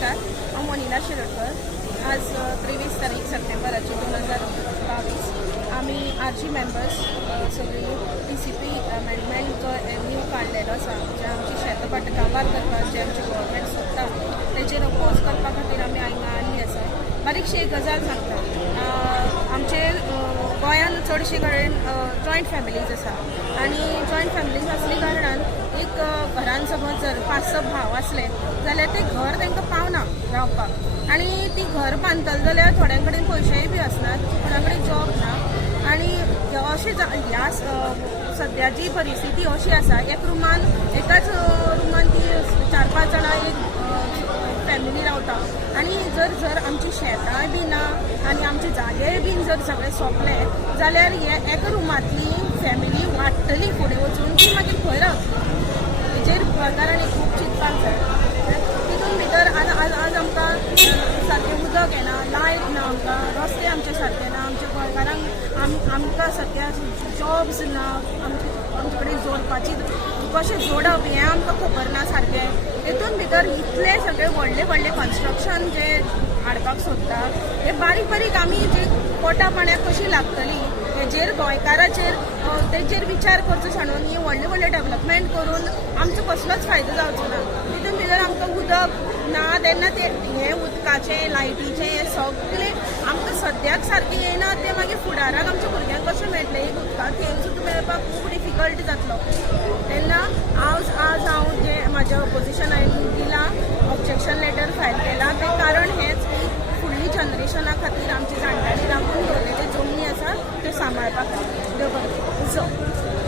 नमस्कार, हांव मोनिला शिरोडकर। आज 23 तारीख सप्टेंबराची 2022 आमी आरजी मेंबर्स सगळी TCP अमेंडमेंट जो न्यू काडलेलो आसा जे आमची शेतां काबार करपाक जे आमचे गव्हर्मेंट सोदता तेचेर अपोज करपा खातीर आमी हांगा आयिल्ली आसा। बारीकशी एक गजाल सांगता, आमचे गोंयांत चडशे कडेन जॉयंट फॅमिलीज आसा आनी जॉयंट फॅमिलीज आसले कारणान एक घरान समज जर 5-6 भाव असले जाल्यार ते घर तांकां पावना रावपाक आनी ती घर बांदतले जाल्यार थोड्यां कडेन पयशेय बी आसनात, कोणा कडेन जॉब ना आनी अशें ह्या सद्याची परिस्थिती अशी आसा एक रुमान एकाच रुमान ती 4-5 जाणां एक फॅमिली रावता आनी जर आमची शेतांय बी ना आनी आमचे जागे बीन जर सगळे सोंपले जाल्यार हे एका रुमांतली फॅमिली वाडटली फुडें वचून ती मागीर खंय रावतली। हेजेर सरकारान खूब चिंतपाक जाय। तितून भितर आज आमकां सारकें उदक येना, लायट ना, आमकां रस्ते आमचे सारके ना, आमच्या गोंयकारांक आमकां सद्या जॉब्स ना, आमचे कडेन जोडपाची कशें जोडप हें आमकां खबर ना सारकें। तितून भितर इतले सगळे व्हडले कन्स्ट्रक्शन जे हाडपाक सोदता हे बारीक आमी जे पोटा पाण्याक कशी लागतली हेजेर गोंयकाराचेर तेचेर विचार करचो सांडून ही व्हडले डेव्हलपमेंट करून आमचो कसलोच फायदो जावचो ना। तितून भितर आमकां उदक ना तेन्ना ते हे उदकाचे लायटीचे हे सगळे आमकां सद्याक सारके येना ते मागीर फुडाराक आमच्या भुरग्यांक कशें मेळटलें। एक उदकाक थेंब सुद्दां मेळपाक खूब डिफिकल्ट जातलो। तेन्ना आज हांव जे म्हाज्या ऑपोजिशन हांवें दिलां ऑब्जेक्शन लेटर फायल केलां तें कारण हेंच फुडली जनरेशना खातीर आमची जाणट्यांनी राखून दवरलेल्यो जमनी आसा त्यो सांबाळपा खातीर। देव बरें करूं।